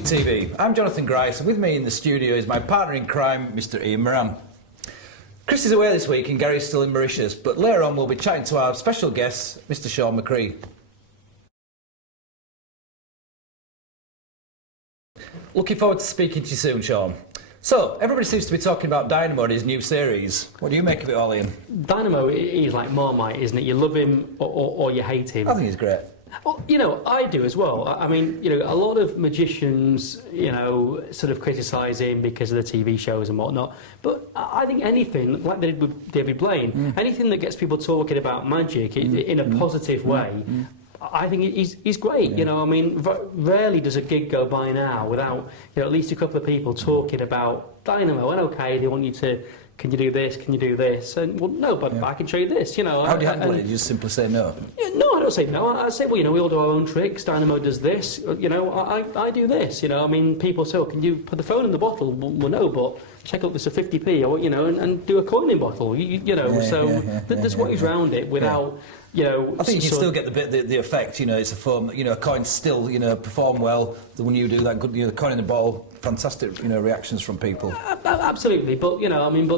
Magic TV. I'm Jonathan Grice, and with me in the studio is my partner in crime, Mr. Iain Moran. Chris is away this week and Gary's still in Mauritius, but later on we'll be chatting to our special guest, Mr. Shaun McCree. Looking forward to speaking to you soon, Shaun. So, everybody seems to be talking about Dynamo and his new series. What do you make of it all, Iain? Dynamo is like Marmite, isn't it? You love him or you hate him. I think he's great. Well, you know, I do as well. I mean, you know, a lot of magicians, you know, sort of criticise him because of the TV shows and whatnot. But I think anything, like they did with David Blaine, anything that gets people talking about magic in a positive way, I think he's great. You know, I mean, rarely does a gig go by now without, you know, at least a couple of people talking about Dynamo. And okay, they want you to, can you do this? Can you do this? And well, no, but I can show you this. You know. How do you handle it? You just simply say no. Yeah, no, I don't say no. I say, well, you know, we all do our own tricks. Dynamo does this. You know, I do this. You know, I mean, people say, oh, can you put the phone in the bottle? Well, no, but check out this a 50p, or you know, and do a coin in bottle. You know, there's ways around it without. You know, I think you can still get the effect. You know, it's a form. You know, a coin still perform well. When you do that, good. You know, the coin in the ball, fantastic. You know, reactions from people. Absolutely, but you know, I mean,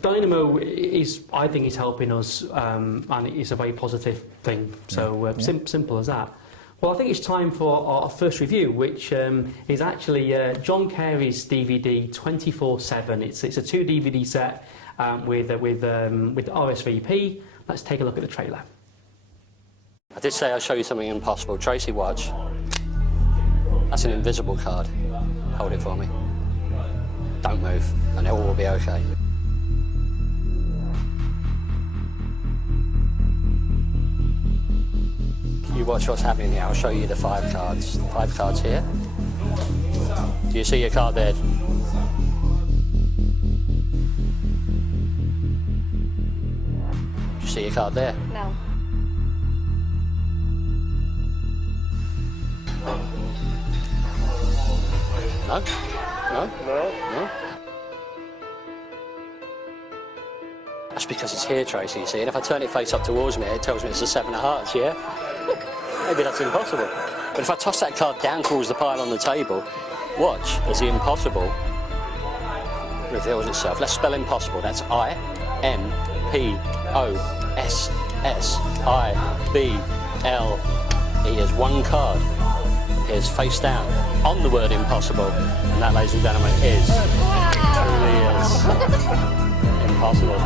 Dynamo is. I think is helping us, and it's a very positive thing. So simple as that. Well, I think it's time for our first review, which is actually John Carey's DVD 24/7. It's a 2 DVD set with RSVP. Let's take a look at the trailer. I did say I'd show you something impossible. Tracy, watch. That's an invisible card. Hold it for me. Don't move, and it all will be okay. You watch what's happening here. I'll show you the 5 cards. 5 cards here. Do you see your card there? Do you see your card there? No. No? No? No? That's because it's here, Tracy, you see, and if I turn it face up towards me, it tells me it's a 7 of hearts, yeah? Maybe that's impossible. But if I toss that card down towards the pile on the table, watch as the impossible reveals itself. Let's spell impossible. That's I-M-P-O-S-S-I-B-L-E. There's one card. Is face down on the word impossible, and that, ladies and gentlemen, is truly is impossible.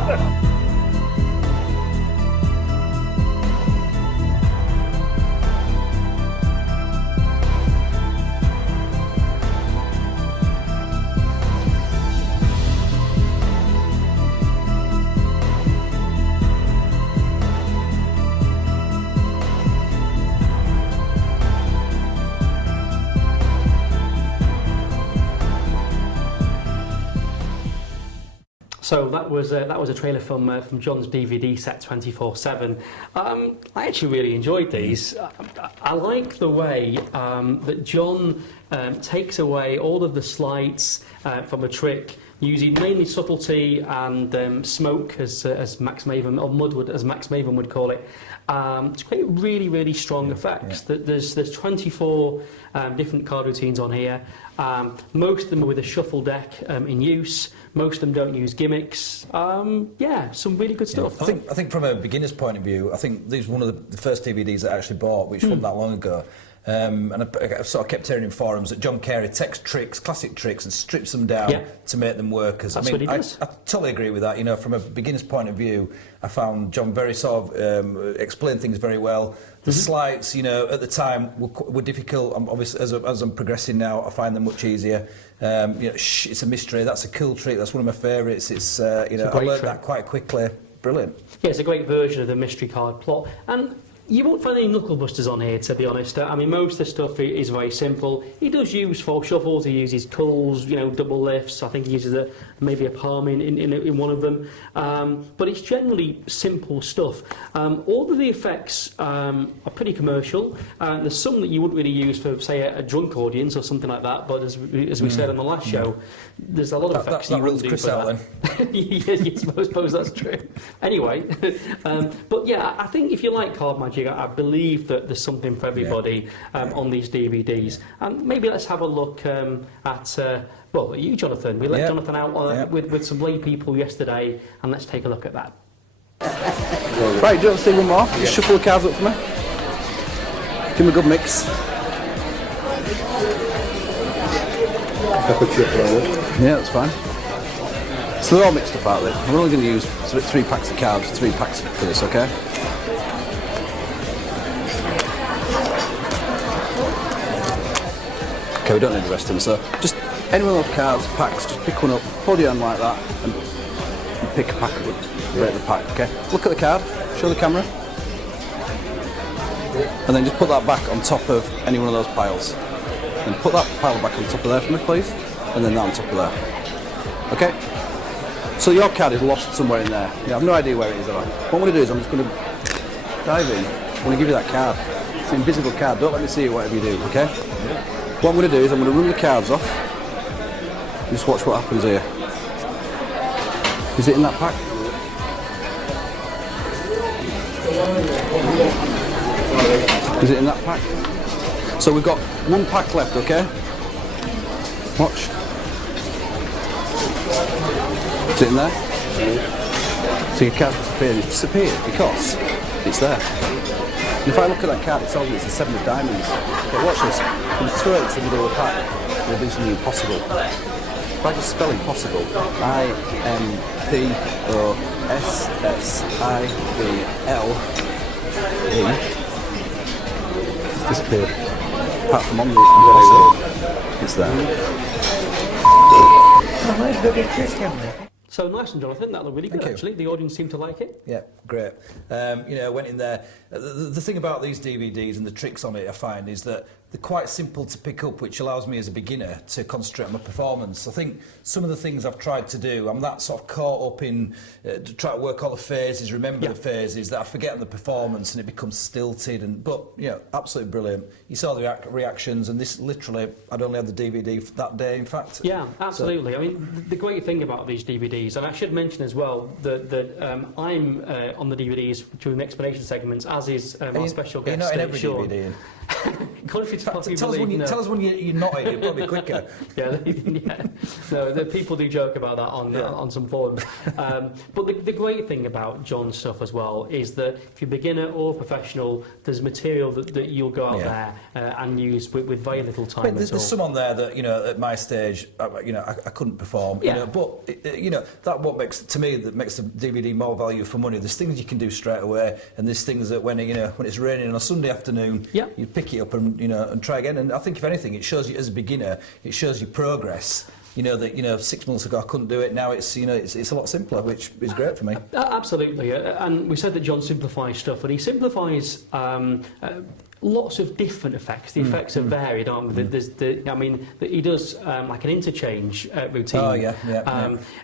So that was a trailer from John's DVD set 24/7. I actually really enjoyed these. I like the way that John takes away all of the slights from a trick, using mainly subtlety and smoke, as Max Maven, or mud as Max Maven would call it, to create really, really strong effects. There's 24 different card routines on here. Most of them are with a shuffle deck in use. Most of them don't use gimmicks. Yeah, some really good stuff. I think from a beginner's point of view, I think these were one of the first DVDs that I actually bought, which wasn't that long ago. And I sort of kept hearing in forums that John Carey takes tricks, classic tricks, and strips them down to make them work. Because I mean, I totally agree with that. You know, from a beginner's point of view, I found John very sort of explained things very well. The slides, you know, at the time were difficult. Obviously, as I'm progressing now, I find them much easier. You know, it's a mystery. That's a cool trick. That's one of my favourites. It's you know, I learned that quite quickly. Brilliant. Yeah, it's a great version of the mystery card plot. And you won't find any knuckle busters on here, to be honest. I mean, most of the stuff is very simple. He does use 4 shuffles, he uses culls, you know, double lifts. I think he uses maybe a palm in one of them. But it's generally simple stuff. All of the effects are pretty commercial. There's some that you wouldn't really use for, say, a drunk audience or something like that. But as we said on the last show, there's a lot of effects you wouldn't do for that. Yes, I suppose that's true. Anyway, but yeah, I think if you like card magic, magic. I believe that there's something for everybody on these DVDs. And maybe let's have a look at well, you, Jonathan. We let Jonathan out with some lay people yesterday, and let's take a look at that. Right, do you want to see one more? Just shuffle the cards up for me. Give me a good mix. Yeah, that's fine. So they're all mixed up, aren't they? We're only going to use 3 packs of cards, 3 packs for this, okay? Okay, we don't need the rest of them, so just any one of those cards, packs, just pick one up, hold your hand like that, and pick a pack of it, rate the pack, okay? Look at the card, show the camera, and then just put that back on top of any one of those piles. And put that pile back on top of there for me, please, and then that on top of there. Okay? So your card is lost somewhere in there. I have no idea where it is. What I'm going to do is I'm just going to dive in. I'm going to give you that card. It's an invisible card. Don't let me see it, whatever you do, okay? What I'm going to do is I'm going to run the cards off. Just watch what happens here. Is it in that pack? Is it in that pack? So we've got 1 pack left, okay? Watch. Is it in there? So your card disappeared. It's disappeared because it's there. And if I look at that card, it tells me it's the 7 of diamonds. Okay, watch this. When you throw it to the middle of the pack, it'll do something impossible. If I just spell impossible, I-M-P-O-S-S-I-B-L-E, it's disappeared. Apart from on the impossible, it's there. So nice one, Jonathan. That looked really good, actually. The audience seemed to like it. Yeah, great. Went in there. The thing about these DVDs and the tricks on it, I find, is that they're quite simple to pick up, which allows me as a beginner to concentrate on my performance. I think some of the things I've tried to do, I'm that sort of caught up in to try to work all the phases, remember the phases, that I forget on the performance and it becomes stilted. But absolutely brilliant. You saw the reactions, and this literally, I'd only had the DVD for that day, in fact. Yeah, absolutely. I mean, the great thing about these DVDs, and I should mention as well that I'm on the DVDs during the explanation segments, as is our special guest, You're not in every Shaun. DVD. Contrary to popular tell us when you're not in it, probably quicker. No, the people do joke about that on some forums. But the great thing about John's stuff as well is that if you're beginner or professional, there's material that you'll go out there and use with very little time. But there's some on there that at my stage, I couldn't perform. But that what makes the DVD more value for money. There's things you can do straight away, and there's things that when it's raining on a Sunday afternoon, you pick it up and try again. And I think if anything, it shows you as a beginner, it shows you progress. That 6 months ago I couldn't do it. Now it's it's a lot simpler, which is great for me. Absolutely, and we said that John simplifies stuff, but he simplifies lots of different effects. The effects are varied, aren't they? There's he does like an interchange routine. Oh yeah.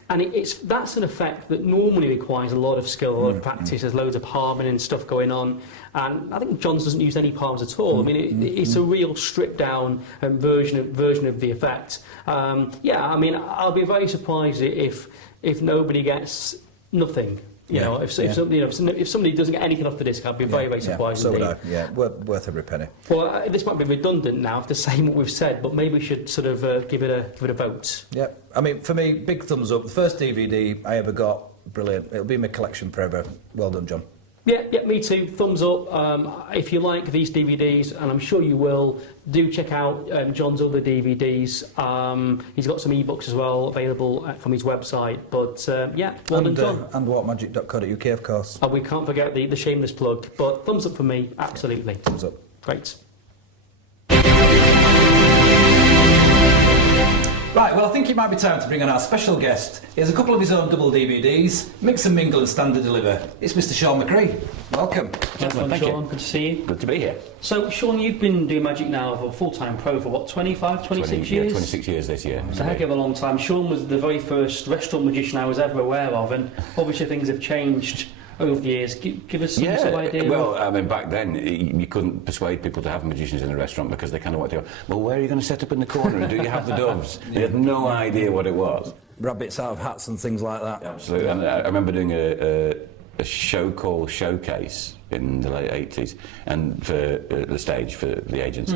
And that's an effect that normally requires a lot of skill, a lot of practice. There's loads of harmony and stuff going on. And I think John's doesn't use any palms at all. I mean, it's a real stripped down version of the effect. I'll be very surprised if nobody gets nothing. If somebody doesn't get anything off the disc, I'd be very surprised. So would I. Yeah, worth every penny. Well, this might be redundant now after saying what we've said, but maybe we should sort of give it a vote. Yeah, I mean, for me, big thumbs up. The first DVD I ever got, brilliant. It'll be in my collection forever. Well done, John. Yeah, me too. Thumbs up. If you like these DVDs, and I'm sure you will, do check out John's other DVDs. He's got some ebooks as well available from his website. But well done, John. And whatmagic.co.uk, of course. And we can't forget the shameless plug. But thumbs up for me, absolutely. Thumbs up. Great. Right, well, I think it might be time to bring on our special guest. He has a couple of his own double DVDs, Mix and Mingle and Stand and Deliver. It's Mr. Shaun McCree. Welcome. Gentlemen, thank Shaun, you. Good to see you. Good to be here. So, Shaun, you've been doing magic now for full-time pro for what, 25, 26 years? Yeah, 26 years this year. It's a heck of a long time. Shaun was the very first restaurant magician I was ever aware of, and obviously things have changed over the years. Give us some sort of idea. Well, I mean, back then you couldn't persuade people to have magicians in a restaurant because they kind of wanted to go, well, where are you going to set up in the corner and do you have the doves? They had no idea what it was. Rabbits out of hats and things like that. Absolutely. And I remember doing a a show called Showcase in the late 80s, and for the stage for the agents,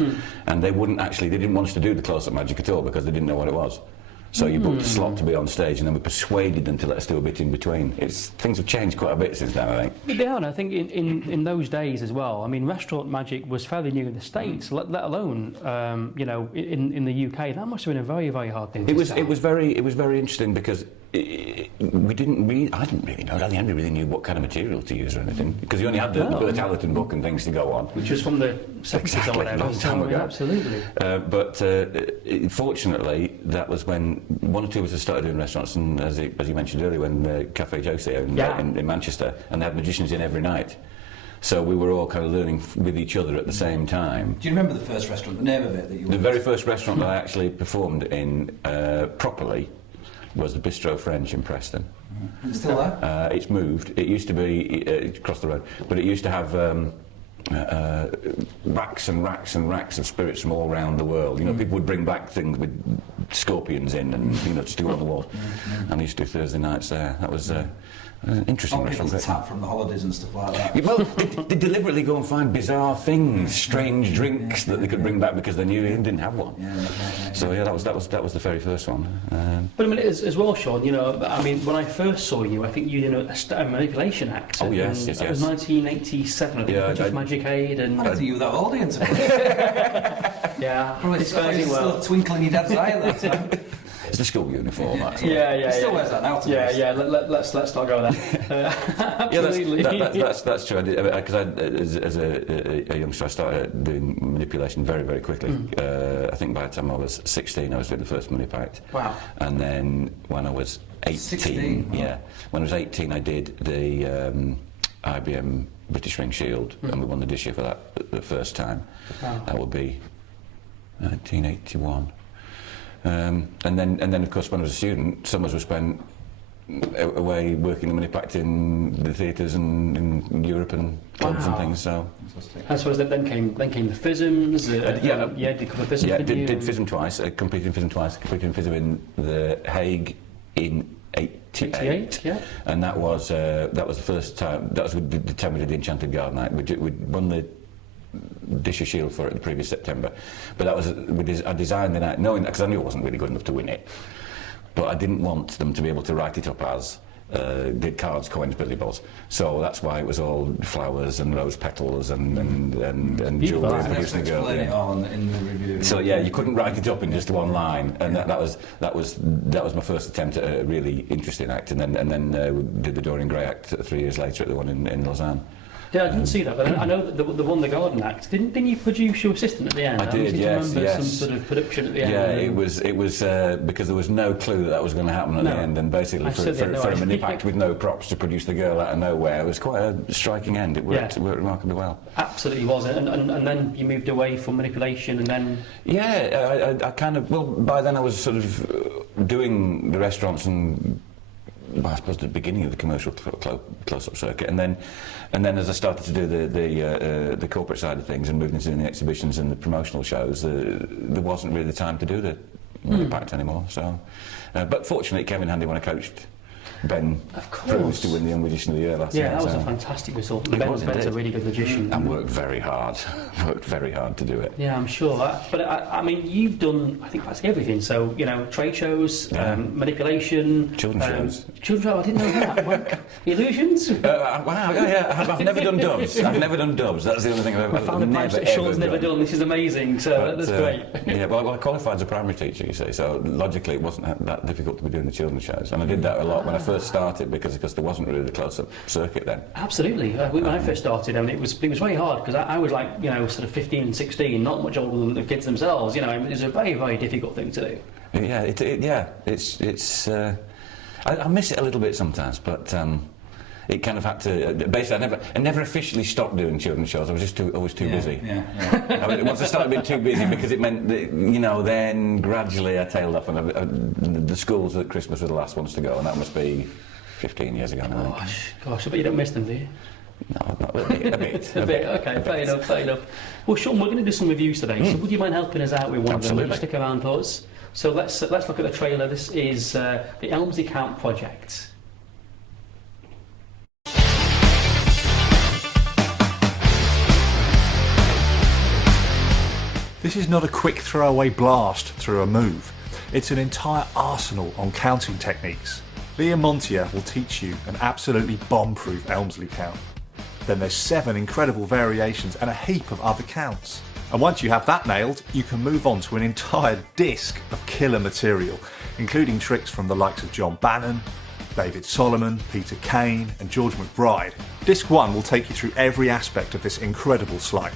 and they didn't want us to do the close-up magic at all because they didn't know what it was. So you booked a slot to be on stage, and then we persuaded them to let us do a bit in between. Things have changed quite a bit since then, I think. They are, and I think in those days as well. I mean, restaurant magic was fairly new in the States, let alone in the UK. That must have been a very, very hard thing. It was very interesting because I didn't really know. I didn't really knew what kind of material to use or anything, because you only had the Bert Allerton book and things to go on, which was from the 70s or whatever. Long time ago. Absolutely. But fortunately, that was when one or two of us started doing restaurants, and as you mentioned earlier, when Café José in Manchester, and they had magicians in every night. So we were all kind of learning with each other at the same time. Do you remember the first restaurant, the name of it that you The very first restaurant that I actually performed in properly was the Bistro French in Preston. It's still there? It's moved. It used to be across the road, but it used to have racks and racks and racks of spirits from all around the world. You know, people would bring back things with scorpions in, and just to go on the wall. And I used to do Thursday nights there. That was an interesting restaurant. People's tap from the holidays and stuff like that. Well, they deliberately go and find bizarre things, strange drinks that they could bring back because they knew Iain didn't have one. So that was the very first one. But I mean, as well, Shaun. I mean, when I first saw you, I think you did a manipulation act. Oh yes. That was 1987. I think. British Magic Aid, and I don't think you were that old, Iain. Yeah, probably still twinkling your dad's eye at that time. It's the school uniform, actually. Yeah. He still wears that now. Let's not go there. Absolutely. That's true. Because as a youngster, I started doing manipulation very, very quickly. I think by the time I was 16, I was doing the first Money Pact. Wow. And then when I was 18, 16, when I was 18, I did the IBM British Ring Shield, and we won the this year for that the first time. Wow. That would be 1981. And then of course when I was a student, summers were spent away working the Money Pact in the theatres and in Europe and clubs and things. So I suppose that then came the FISMs. Did a couple of FISMs. Yeah, did FISM twice. Competed in FISM twice. Competed in FISM in the Hague in 88. Yeah. And that was the first time. That was the time we did the Enchanted Garden Night. We won the Disher Shield for it the previous September, but that was I designed the night knowing that, because I knew I wasn't really good enough to win it, but I didn't want them to be able to write it up as did cards, coins, billy balls. So that's why it was all flowers and rose petals and jewellery and producing a girl. Explain it all in the review. So yeah, you couldn't write it up in just one line, and that was my first attempt at a really interesting act, and then did the Dorian Gray act 3 years later at the one in Lausanne. Yeah, I didn't see that, but I know that the one, the Garden Act. Didn't you produce your assistant at the end? I did, yes. Some sort of production at the end. Yeah, it was because there was no clue that was going to happen at the end, and basically for a Money Pact with no props to produce the girl out of nowhere, it was quite a striking end. It worked remarkably well. Absolutely was, and then you moved away from manipulation, and then. Yeah, I kind of by then I was sort of doing the restaurants and. Well, I suppose the beginning of the commercial close-up circuit, and then as I started to do the corporate side of things and moved into doing the exhibitions and the promotional shows, there wasn't really the time to do the Money Pact anymore. So, but fortunately, it came in handy when I coached Ben Cruz to win the Young Magician of the Year last year. Yeah, that was a fantastic result. Ben's a really good magician. And worked very hard to do it. Yeah, I'm sure. But I mean, you've done, I think, basically everything. So, trade shows, manipulation. Children's shows. Children's shows, I didn't know that. Illusions? Wow, yeah. I've never done doves. That's the only thing I've ever done. I found a price that Shaun's never done. This is amazing. So that's great. Yeah, well, I qualified as a primary teacher, you see, so logically it wasn't that difficult to be doing the children's shows. And I did that a lot when I first started because there wasn't really the close-up circuit then. Absolutely. When I first started, I mean, it was very hard because I was like, sort of 15 and 16, not much older than the kids themselves. It was a very, very difficult thing to do. Yeah, I miss it a little bit sometimes, but it kind of had to. Basically, I never officially stopped doing children's shows. I was just too busy. Yeah. Once I started being too busy, because it meant that then gradually I tailed off, and the schools at Christmas were the last ones to go, and that must be 15 years ago now. Gosh, I bet you don't miss them, do you? No, not a bit. A bit. Okay, fair enough. Well, Shaun, we're going to do some reviews today. So would you mind helping us out with one Absolutely. of them? Stick around for us. So let's look at the trailer. This is the Elmsley Camp Project. This is not a quick throwaway blast through a move. It's an entire arsenal on counting techniques. Liam Montier will teach you an absolutely bomb-proof Elmsley count. Then there's 7 incredible variations and a heap of other counts. And once you have that nailed, you can move on to an entire disc of killer material, including tricks from the likes of John Bannon, David Solomon, Peter Kane and George McBride. Disc 1 will take you through every aspect of this incredible sleight.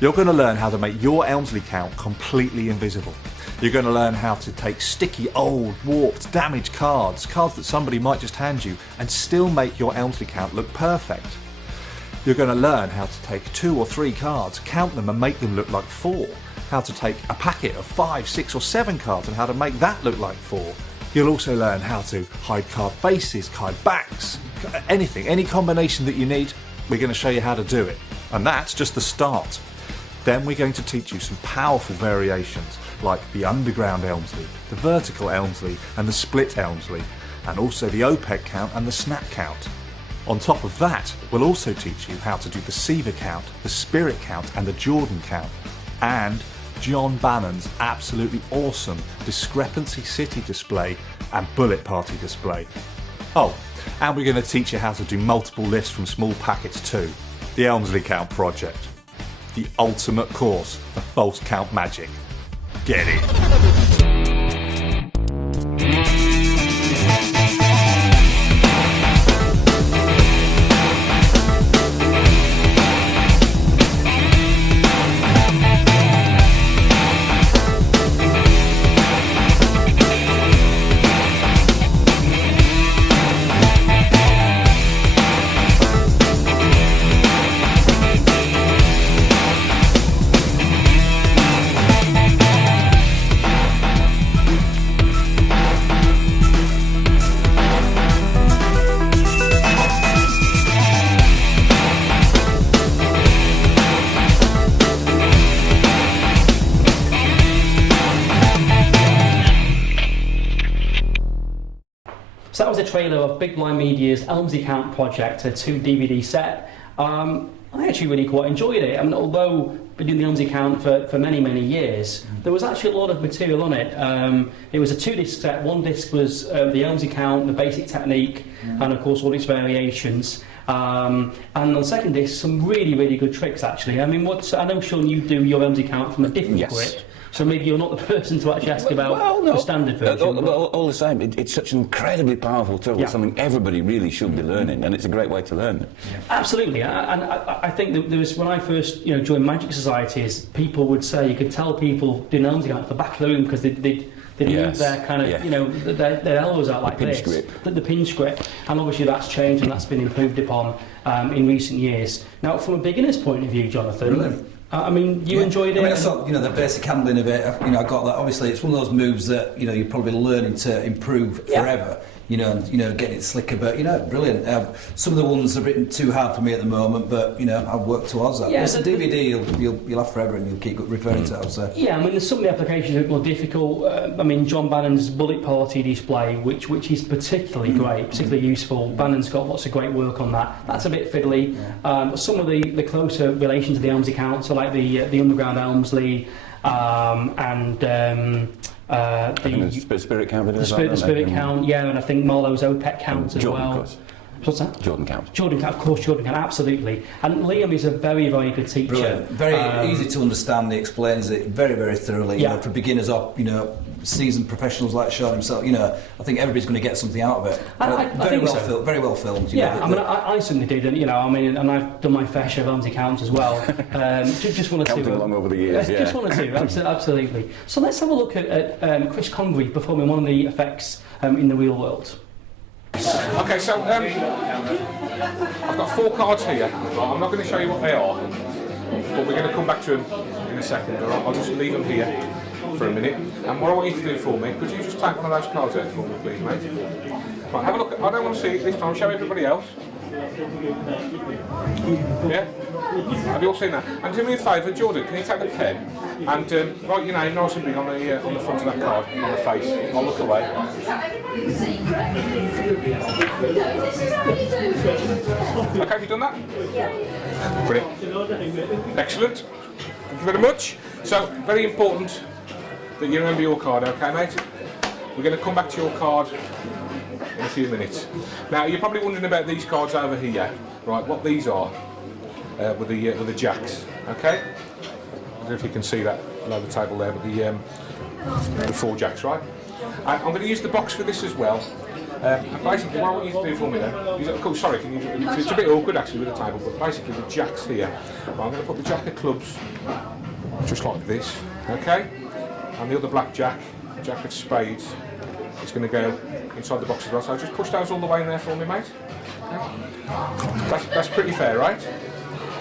You're going to learn how to make your Elmsley count completely invisible. You're going to learn how to take sticky, old, warped, damaged cards that somebody might just hand you, and still make your Elmsley count look perfect. You're going to learn how to take 2 or 3 cards, count them and make them look like 4. How to take a packet of 5, 6 or 7 cards and how to make that look like 4. You'll also learn how to hide card faces, card backs, anything, any combination that you need, we're going to show you how to do it. And that's just the start. Then we're going to teach you some powerful variations like the underground Elmsley, the vertical Elmsley and the split Elmsley, and also the OPEC count and the snap count. On top of that, we'll also teach you how to do the Seaver count, the Spirit count and the Jordan count, and John Bannon's absolutely awesome Discrepancy City display and Bullet Party display. Oh, and we're going to teach you how to do multiple lifts from small packets too. The Elmsley Count Project. The ultimate course for false count magic. Get it. So that was a trailer of Big Blind Media's Elmsley Count Project, a 2 DVD set. I actually really quite enjoyed it. I mean, although I've been doing the Elmsley Count for many, many years, there was actually a lot of material on it. It was a 2-disc set. 1 disc was the Elmsley Count, the basic technique, and of course all its variations. And on the 2nd disc, some really, really good tricks actually. I mean, I know, Shaun, you do your Elmsley Count from a different grip. So maybe you're not the person to actually ask about the standard version. All the same, it's such an incredibly powerful tool. Yeah. It's something everybody really should be learning, and it's a great way to learn it. Yeah. Absolutely, and I think that there was, when I first joined Magic Societies, people would say, you could tell people doing Elmsley Count at the back of the room because they'd move their kind of, their elbows out like this. The pinch grip. And obviously that's changed and that's been improved upon in recent years. Now, from a beginner's point of view, Jonathan, Brilliant. I mean, you enjoyed it? I mean, I saw, the basic handling of it, I got that. Obviously, it's one of those moves that, you're probably learning to improve forever. And getting it slicker, but brilliant. Some of the ones are a bit too hard for me at the moment, but I've worked towards that. Yeah, it's a DVD you'll have forever, and you'll keep referring to it. I would say. Yeah, I mean, there's some of the applications that are more difficult. I mean, John Bannon's Bullet Party display, which is particularly great, particularly useful. Bannon's got lots of great work on that. That's a bit fiddly. Some of the closer relation to the Elmsley Count, so like the underground Elmsley, and the Spirit Count. The Spirit Count, yeah, and I think Marlowe's OPEC Count as Jordan, well. Of course. What's that? Jordan Count. Jordan Count, of course, Jordan Count, absolutely. And Liam is a very, very good teacher. Brilliant. Very easy to understand. He explains it very, very thoroughly. For beginners or seasoned professionals like Shaun himself. I think everybody's going to get something out of it. Very well filmed. I mean, I certainly did, and and I've done my fair share of Elmsley Counts as well. Just wanted Counting to along over the years. Just wanted to, absolutely. So let's have a look at Chris Congreave performing one of the effects in the real world. Okay, so I've got 4 cards here. I'm not going to show you what they are, but we're going to come back to them in a second. I'll just leave them here for a minute. And what I want you to do for me, could you just take one of those cards out for me, please, mate? Right, have a look. I don't want to see it this time. I'll show everybody else. Yeah? Have you all seen that? And do me a favour, Jordan, can you take the pen and write your name nice and big on the front of that card, on the face. I'll look away. Okay, have you done that? Yeah. Brilliant. Excellent. Thank you very much. So, very important that you remember your card, okay, mate? We're going to come back to your card in a few minutes. Now, you're probably wondering about these cards over here, right? What these are with the jacks, okay? I don't know if you can see that below the table there, but the 4 jacks, right? And I'm going to use the box for this as well. And basically, what I want you to do for me then is, oh, sorry, it's a bit awkward actually with the table, but basically the jacks here. I'm going to put the jack of clubs just like this, okay? And the other black jack, jack of spades, is going to go inside the box as well. So just push those all the way in there for me, mate. Okay. That's pretty fair, right?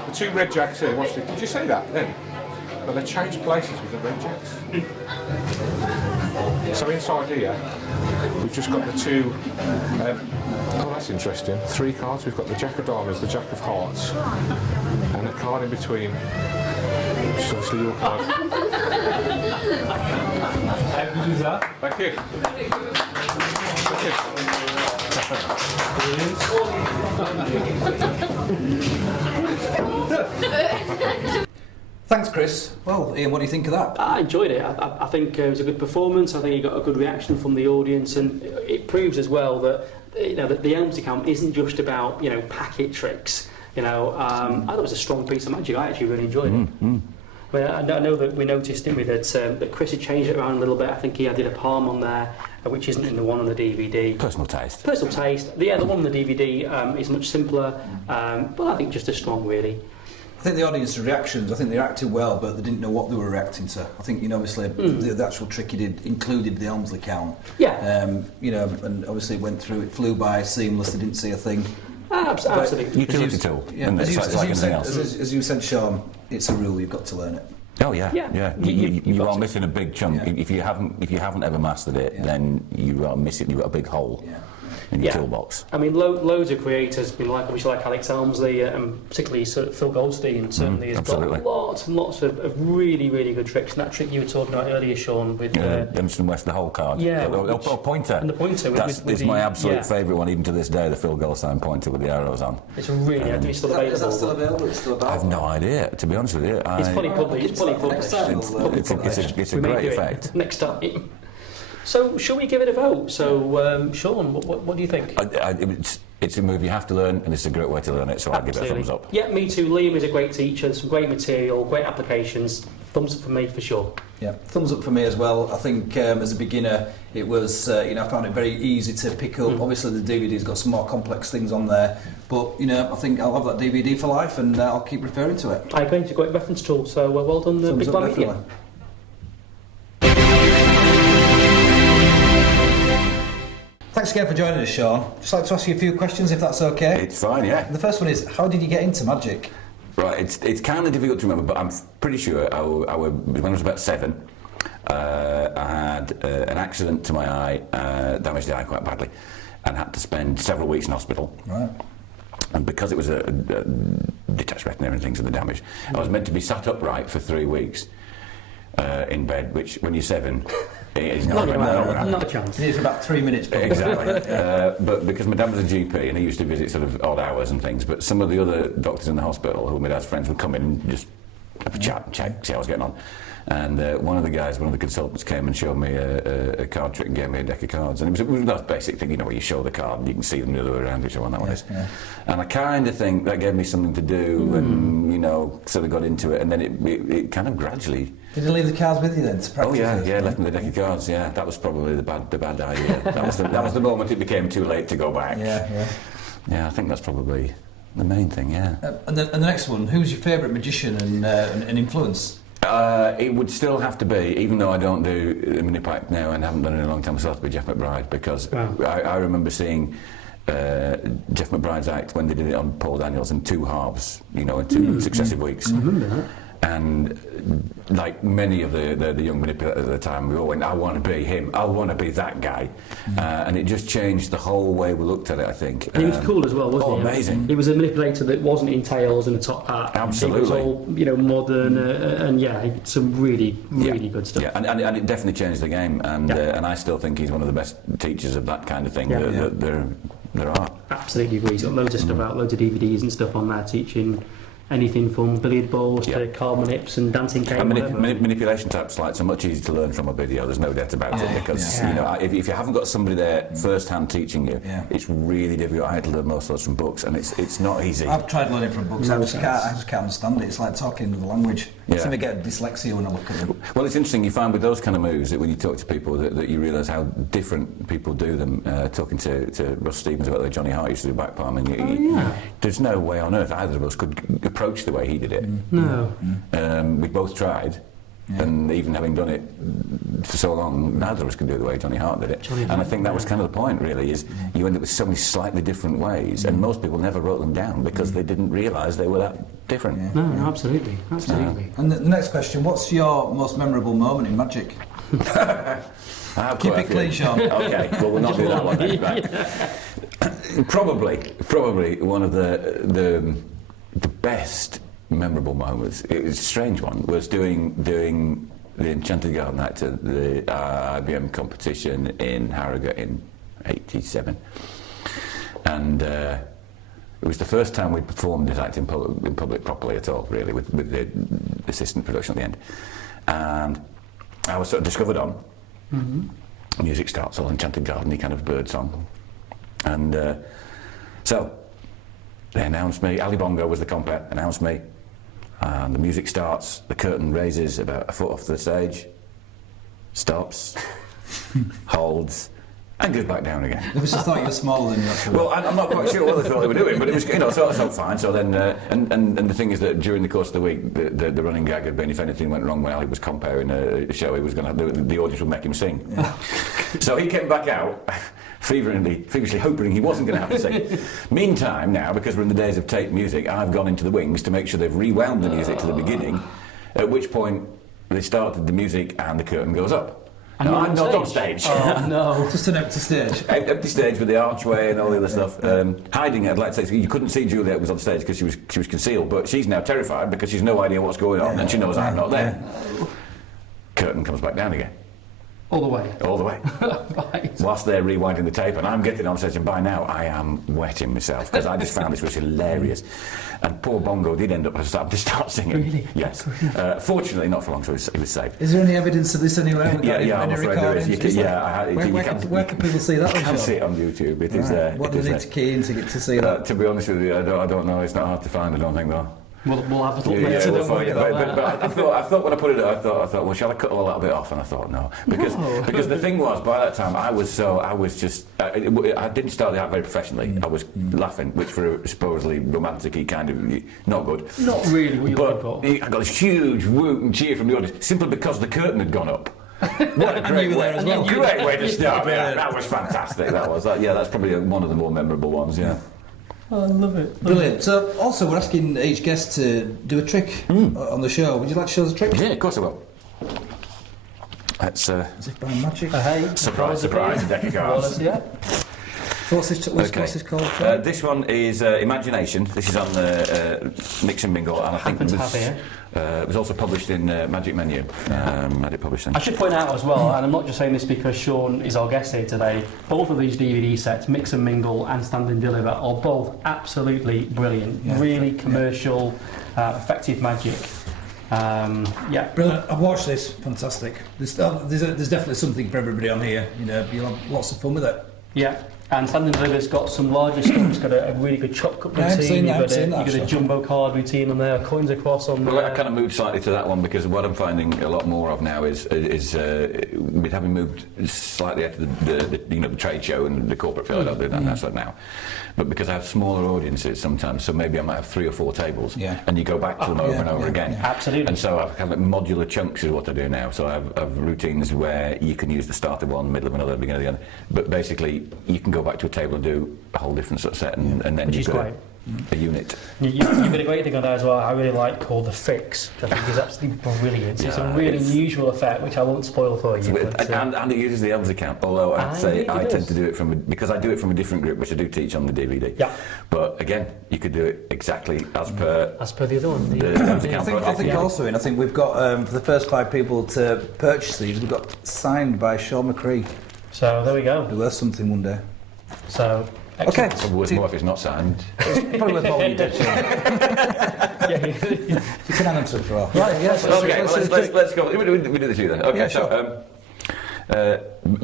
The 2 red jacks here, watch this. Did you see that then? Well, they changed places with the red jacks. So inside here, we've just got the 2, oh that's interesting, 3 cards. We've got the jack of diamonds, the jack of hearts, and a card in between, which is obviously your card. Thank you. Thanks, Chris. Well, Iain, what do you think of that? I enjoyed it. I think it was a good performance. I think you got a good reaction from the audience, and it proves as well that that the Elmsley camp isn't just about packet tricks. I thought it was a strong piece of magic. I actually really enjoyed it. I know that we noticed, didn't we, that Chris had changed it around a little bit. I think he added a palm on there, which isn't in the one on the DVD. Personal taste. Personal taste. The one on the DVD is much simpler, but I think just as strong, really. I think the audience reactions, I think they acted well, but they didn't know what they were reacting to. I think, obviously, the actual trick he did included the Elmsley count. Yeah. And obviously it went through, it flew by seamless, they didn't see a thing. Absolutely. Utility tool. Yeah, as you said, Shaun, it's a rule, you've got to learn it. Oh yeah. You are missing a big chunk. Yeah. If you haven't ever mastered it, then you are missing. You've got a big hole in your toolbox. I mean, loads of creators, obviously like Alex Elmsley, and particularly sort of Phil Goldstein, certainly has got lots and lots of really, really good tricks. And that trick you were talking about earlier, Shaun, with Emerson West, the whole card. Yeah, or pointer. And the pointer. It's my absolute favourite one, even to this day. The Phil Goldstein pointer with the arrows on. It's really. It's still available. Is that still available? It's still available. I have no idea, to be honest with you. It's fully published. It's a great effect. Next time. So, shall we give it a vote? So, Shaun, what do you think? It's a move you have to learn, and it's a great way to learn it, so I'll give it a thumbs up. Yeah, me too. Liam is a great teacher, some great material, great applications. Thumbs up for me, for sure. Yeah, thumbs up for me as well. I think as a beginner, it was, I found it very easy to pick up. Obviously, the DVD's got some more complex things on there, but, I think I'll have that DVD for life, and I'll keep referring to it. I agree, it's a great reference tool, so well done, Thumbs Big up, Bang Media. definitely. Thanks again for joining us, Shaun. Just like to ask you a few questions, if that's okay. It's fine, yeah. The first one is, how did you get into magic? Right, it's kind of difficult to remember, but I'm pretty sure when I was about 7, I had an accident to my eye, damaged the eye quite badly, and had to spend several weeks in hospital. Right. And because it was a detached retina and things of the damage, I was meant to be sat upright for 3 weeks in bed, which when you're 7, is not a chance. It's about 3 minutes, probably. Exactly. But because my dad was a GP and he used to visit sort of odd hours and things, but some of the other doctors in the hospital, who were my dad's friends, would come in and just have a chat and check, see how I was getting on. And one of the consultants came and showed me a card trick and gave me a deck of cards. And it was that basic thing, where you show the card and you can see them the other way around, which one that one is. Yeah. And I kind of think that gave me something to do and, sort of got into it. And then it kind of gradually... Did you leave the cards with you then to practice? Oh yeah, left me the deck of cards, yeah. That was probably the bad idea. That was the moment it became too late to go back. Yeah, I think that's probably the main thing, yeah. And the next one, who's your favourite magician and influence? It would still have to be, even though I don't do mini-pipe now and haven't done it in a long time, it'll have to be Jeff McBride, because I remember seeing Jeff McBride's act when they did it on Paul Daniels in 2 halves, in 2 successive weeks. And like many of the young manipulators at the time, we all went, I want to be him, I want to be that guy. And it just changed the whole way we looked at it, I think. And he was cool as well, wasn't he? Amazing. He was a manipulator that wasn't in tails and a top hat. Absolutely. It was all, modern, and some really good stuff. Yeah, and it definitely changed the game, and I still think he's one of the best teachers of that kind of thing there are. Absolutely agree. He's got loads of stuff out, loads of DVDs and stuff on there teaching anything from billiard balls to card manips and dancing cane. And manipulation type slides are much easier to learn from a video. There's no doubt about it, because you know, if you haven't got somebody there first-hand teaching you, it's really difficult. I had to learn most of those from books, and it's not easy. I've tried learning from books. I just can't understand it. It's like talking another language. I seem to get dyslexia when I look at them. Well, it's interesting. You find with those kind of moves that when you talk to people that you realise how different people do them. Talking to Russ Stevens about the way Johnny Hart used to do back palming, there's no way on earth either of us could approach the way he did it. No. We both tried. And even having done it for so long, neither of us could do it the way Johnny Hart did it. And I think that was kind of the point, really, is you end up with so many slightly different ways, and most people never wrote them down because they didn't realise they were that different. No, absolutely. And the next question, what's your most memorable moment in magic? Keep it clean, Shaun. Okay, well, we'll not do that one then. Right. Probably one of the best memorable moments, it was a strange one, was doing the Enchanted Garden Act at the IBM competition in Harrogate in '87, and it was the first time we'd performed this act in public properly at all, really, with the assistant production at the end. And I was sort of discovered on. Music starts, all Enchanted Garden-y kind of bird song, and so they announced me. Ali Bongo was the compere, announced me. And the music starts, the curtain raises about a foot off the stage, stops, holds, and goes back down again. They must have thought you were smaller than you actually were. Well, I'm not quite sure what they thought they were doing, but it was, so fine. So then, and the thing is that during the course of the week, the running gag had been, if anything went wrong when Ali was comparing a show, he was going to, the audience would make him sing. So he came back out, feverishly hoping he wasn't going to have to sing. Meantime, now, because we're in the days of tape music, I've gone into the wings to make sure they've rewound the music to the beginning, at which point they started the music and the curtain goes up. No, I'm not on stage. Oh, no. Just an empty stage. Empty stage with the archway and all the other stuff. Hiding, I'd like to say, you couldn't see Juliet was on stage because she was concealed, but she's now terrified because she's no idea what's going on and she knows I'm not there. Curtain comes back down again. All the way? All the way. Right. Whilst they're rewinding the tape, and I'm getting on stage, and by now I am wetting myself because I just found this was hilarious. And poor Bongo did end up having to start singing. Really? Yes. Fortunately, not for long, so he was saved. Is there any evidence of this anywhere? Yeah, I'm afraid there is. Where can people see that? You can see it on YouTube. It is there. What do they need to key in to get to see that? To be honest with you, I don't know. It's not hard to find. I don't think though. We'll have a look later. We'll find it. But I thought when I put it up, I thought, well, shall I cut all that bit off? And I thought, no, because the thing was, by that time, I didn't start the act very professionally. I was laughing, which for a supposedly romantic-y kind of not good. Not really what you're looking for. I got this huge whoop and cheer from the audience simply because the curtain had gone up. What a great way! Great way to start. Yeah, that was fantastic. That's probably one of the more memorable ones. Yeah. Oh, I love it. Brilliant. So, also, we're asking each guest to do a trick on the show. Would you like to show us a trick? Yeah, of course I will. That's as if by magic. Hey, surprise, deck of cards. So what's this called? This one is Imagination. This is on Mix and Mingle, and I think it was also published in Magic Menu. Magic Publishing. I should point out as well, and I'm not just saying this because Shaun is our guest here today, both of these DVD sets, Mix and Mingle and Stand and Deliver, are both absolutely brilliant. Really commercial, effective magic. Brilliant. I've watched this. Fantastic. There's definitely something for everybody on here. You'll have lots of fun with it. Yeah. And Stand and Deliver's got some larger stuff. It's got a really good chop cup routine. You've got a jumbo card routine on there, coins across on there. Well, I kind of moved slightly to that one because what I'm finding a lot more of now is with having moved slightly out of the trade show and the corporate field, I don't do that now. But because I have smaller audiences sometimes, so maybe I might have 3 or 4 tables, and you go back to them over and over again. Absolutely. And so I've kind of modular chunks is what I do now. So I have routines where you can use the start of one, middle of another, beginning of the other. But basically, you can go back to a table and do a whole different sort of set, and then you've got a unit. You've got a great thing on there as well, I really like, called The Fix, which I think is absolutely brilliant. It's a really unusual effect, which I won't spoil for you. And it uses the Elms account, although I'd say I tend to do it because I do it from a different group, which I do teach on the DVD. Yeah. But again, you could do it exactly as per the other one. I think we've got, for the first 5 people to purchase these, we've got signed by Shaun McCree. So there we go. It'll be worth something one day. So, okay. It's worth more if it's not signed. It's probably worth more when you did. You can hang them to the draw. Right, yes. Okay, let's go. We do the two then. Okay, Yeah, so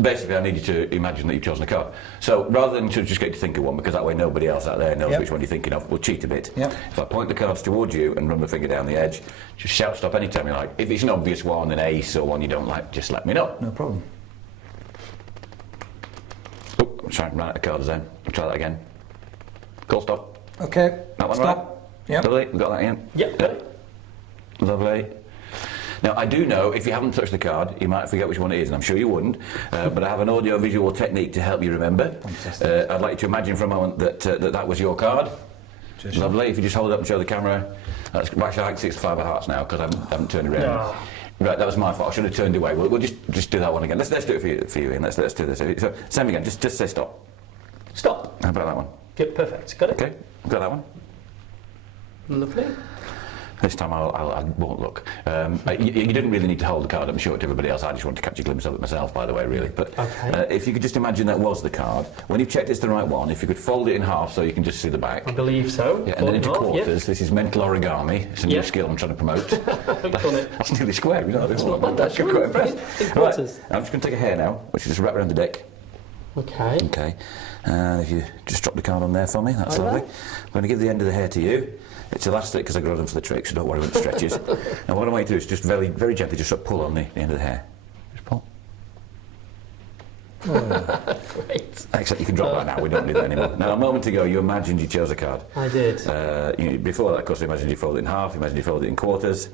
basically I need you to imagine that you've chosen a card. So rather than to just get you to think of one, because that way nobody else out there knows Yep. which one you're thinking of, we'll cheat a bit. Yep. If I point the cards towards you and run the finger down the edge, just shout stop anytime you like. If it's an obvious one, an ace, or one you don't like, just let me know. No problem. Oh, I'm trying to run out of cards then. I'll try that again. Call stop. Okay. That one Stop. right? Yep. Lovely, we've got that in. Yep. Lovely. Now, I do know if you haven't touched the card, you might forget which one it is, and I'm sure you wouldn't, but I have an audio-visual technique to help you remember. I'd like you to imagine for a moment that was your card. Lovely. If you just hold it up and show the camera. That's actually like 6 5 of hearts now, because I haven't turned it around. No. Right, that was my fault. I should have turned away. We'll just do that one again. Let's do it for you, Ian. Let's do this. So, same again. Just say stop. Stop. How about that one? Good, perfect. Got it? Okay, got that one. Lovely. This time I won't look. You didn't really need to hold the card up and show it to everybody else. I just wanted to catch a glimpse of it myself, by the way, really. But Okay. if you could just imagine that was the card, when you've checked it's the right one, if you could fold it in half so you can just see the back. I believe so. Yeah, and then into Fold it off, quarters. This is mental origami. It's a new Yeah. skill I'm trying to promote. I've done it. That's nearly square, you know. That's Sure. quite impressed. In Right, quarters. I'm just going to take a hair now, which is just wrap around the deck. Okay. Okay, and if you just drop the card on there for me, that's Like lovely. that? I'm going to give the end of the hair to you. It's elastic because I got them for the trick, so don't worry when it stretches. And what I want you to do is just very, very gently just sort of pull on the end of the hair. Just pull. Great. Except you can drop that now, we don't do that anymore. Now, a moment ago, you imagined you chose a card. I did. Before that, of course, you imagined you fold it in half, you imagined you fold it in quarters.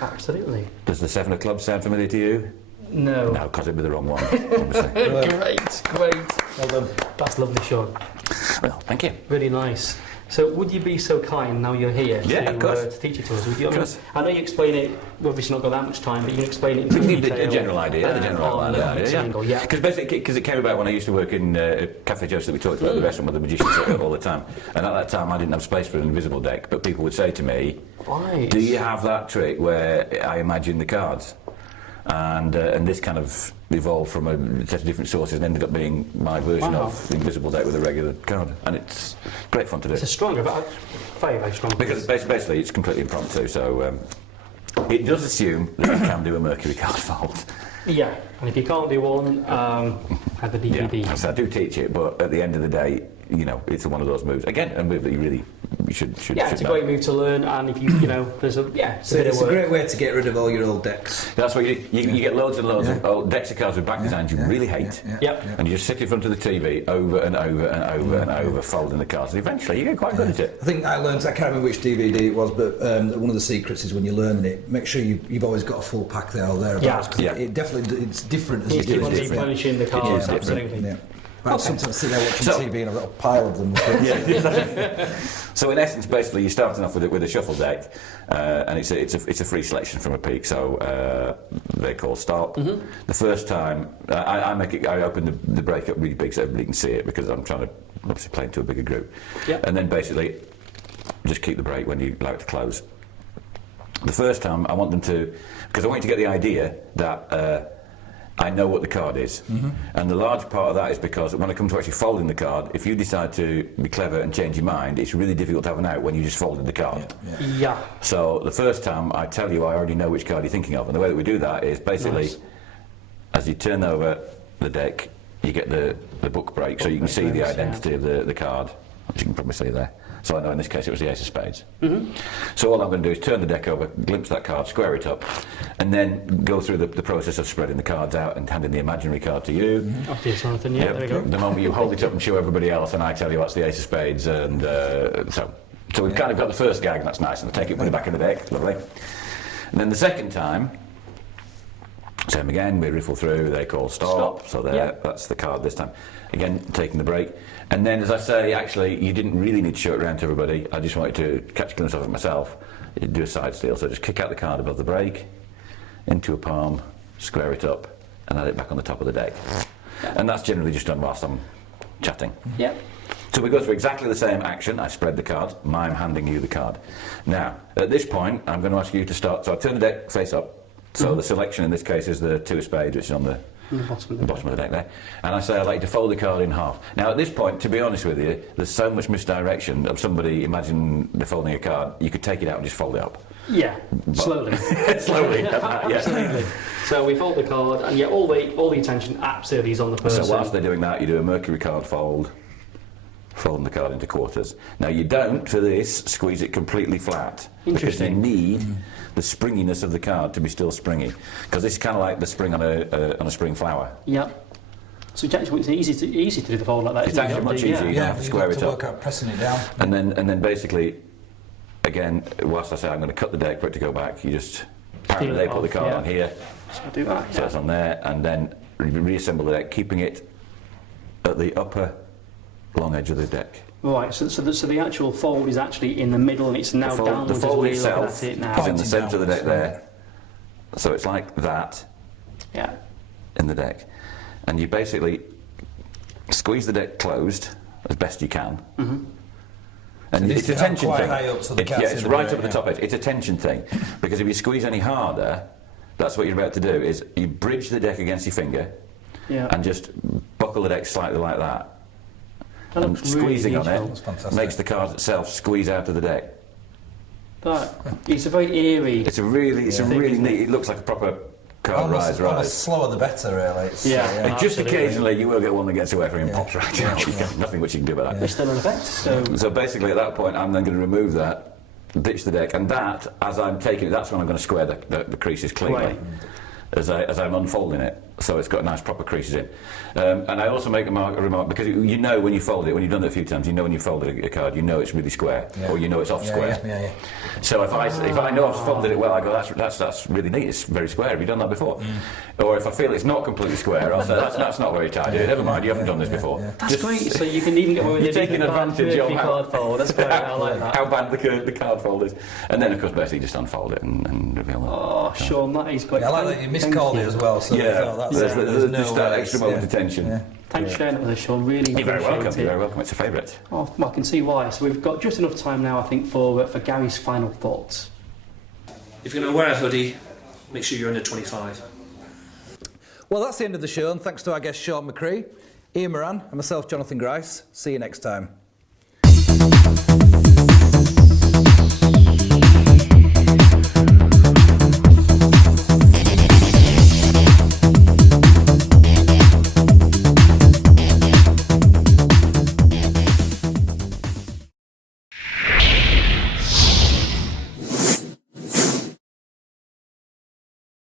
Absolutely. Does the 7 of clubs sound familiar to you? No. No, because it'd be the wrong one, obviously. Great. Well done. That's lovely, Shaun. Well, thank you. Really nice. So would you be so kind, now you're here, Yeah, of course. to teach it to us? Would you? Of course. I know you explain it, we've obviously not got that much time, but you can explain it in The detail. general idea, on the angle, yeah. Because basically, because it came about when I used to work in Cafe Joe's that we talked about, the restaurant with the magicians all the time. And at that time, I didn't have space for an invisible deck, but people would say to me, Right. do you have that trick where I imagine the cards? And this kind of evolved from a set of different sources and ended up being my version Wow. of the invisible deck with a regular card. And it's great fun to do. It's a strong, very, very strong. Because basically it's completely impromptu, so it does assume that you can do a Mercury card fold. Yeah, and if you can't do one, have the DVD. Yeah, so I do teach it, but at the end of the day, you know, it's one of those moves. Again, a move that you really should Yeah, it's a know. great move to learn, and if you know, there's a it's a bit It's of a work. great way to get rid of all your old decks. That's why you get loads and loads of old decks of cards with back designs you really hate. Yep. And you just sit in front of the TV over and over and over and over, folding the cards, and eventually you get quite good at it. I think I can't remember which DVD it was, but one of the secrets is when you're learning it, make sure you've always got a full pack there or thereabouts. 'Cause Yeah. It definitely, it's different as You you do keep on it. replenishing the cards, different. absolutely. Yeah. I sometimes sit there watching So- TV and I've got a pile of them. So in essence, basically, you're starting off with a shuffle deck, and it's a free selection from a peak. So they call stop. The first time I open the break up really big so everybody can see it because I'm trying to obviously play into a bigger group. Yep. And then basically just keep the break when you allow it to close. The first time I want them to, because I want you to get the idea that. I know what the card is, and the large part of that is because when I come to actually folding the card, if you decide to be clever and change your mind, it's really difficult to have an out when you just folded the card. Yeah. So the first time I tell you I already know which card you're thinking of, and the way that we do that is basically Nice. as you turn over the deck, you get the book break, so you can see the identity of the card, which you can probably see there. So I know in this case it was the Ace of Spades. So all I'm going to do is turn the deck over, glimpse that card, square it up, and then go through the process of spreading the cards out and handing the imaginary card to you. After Jonathan, yeah, there we go. The moment you hold it up and show everybody else, and I tell you that's the Ace of Spades, and so we've kind of got the first gag, and that's nice, and I take it, put it back in the deck, lovely. And then the second time, same again, we riffle through, they call stop. So there, that's the card this time. Again, taking the break. And then, as I say, actually, you didn't really need to show it around to everybody. I just wanted to catch a glimpse of it myself. You do a side steal, so just kick out the card above the break, into a palm, square it up, and add it back on the top of the deck. And that's generally just done whilst I'm chatting. Yeah. So we go through exactly the same action. I spread the cards, mime handing you the card. Now, at this point, I'm going to ask you to start. So I turn the deck face up. So the selection in this case is the 2 of spades, which is on the On the bottom of the bottom of the deck there. And I say I like to fold the card in half. Now at this point, to be honest with you, there's so much misdirection of somebody, imagine they're folding a card, you could take it out and just fold it up. Yeah, slowly. Slowly. Absolutely. So we fold the card, and yeah, all the attention absolutely is on the person. So whilst they're doing that, you do a Mercury card fold, folding the card into quarters. Now you don't, for this, squeeze it completely flat. Because you need the springiness of the card to be still springy. Because this is kind of like the spring on a spring flower. Yep. So it's easy to do the fold like that. It's actually much easier. You don't have to square it up. Work out pressing it down. And then basically, again, whilst I say I'm going to cut the deck for it to go back, you just parallel put the card on here. So I do that. So it's on there, and then reassemble the deck, keeping it at the upper long edge of the deck. Right, so the actual fold is actually in the middle, and it's now downwards. The fold as we look itself at it now. is in the centre of the deck there. So it's like that in the deck. And you basically squeeze the deck closed as best you can. And it's a tension thing. High up, so It's right up at the top edge. It's a tension thing. Because if you squeeze any harder, that's what you're about to do, is you bridge the deck against your finger and just buckle the deck slightly like that. And squeezing really on it makes the card itself squeeze out of the deck. It's a very eerie. It's a really neat. It looks like a proper card rise. Almost slower the better, really. And just occasionally you will get one that gets away from you and pops right out. Nothing which you can do about that. It's still in effect. So basically, at that point, I'm then going to remove that, ditch the deck, and that, as I'm taking it, that's when I'm going to square the creases cleanly. Right. As I'm unfolding it, so it's got nice proper creases in. And I also make a remark, because you know when you fold it, when you've done it a few times, you know when you folded a card, you know it's really square, or you know it's off square. So if I know I've folded it well, I go, that's really neat, it's very square, have you done that before? Or if I feel it's not completely square, I'll say, that's not very tidy, never mind, you haven't done this before. That's great, so you can even get away with you're taking advantage of card fold. That's great, I like that. How bad the card fold is. And then, of course, basically just unfold it and reveal it. Oh, Shaun, that is great. I like that you miscalled it as well. So there's just that extra moment of tension. Thanks for sharing it with us, Shaun. Really You're very welcome. appreciate it. You're very welcome. It's a favourite. Oh, well, I can see why. So we've got just enough time now, I think, for Gary's final thoughts. If you're going to wear a hoodie, make sure you're under 25. Well, that's the end of the show, and thanks to our guest Shaun McCree, Iain Moran, and myself, Jonathan Grice. See you next time.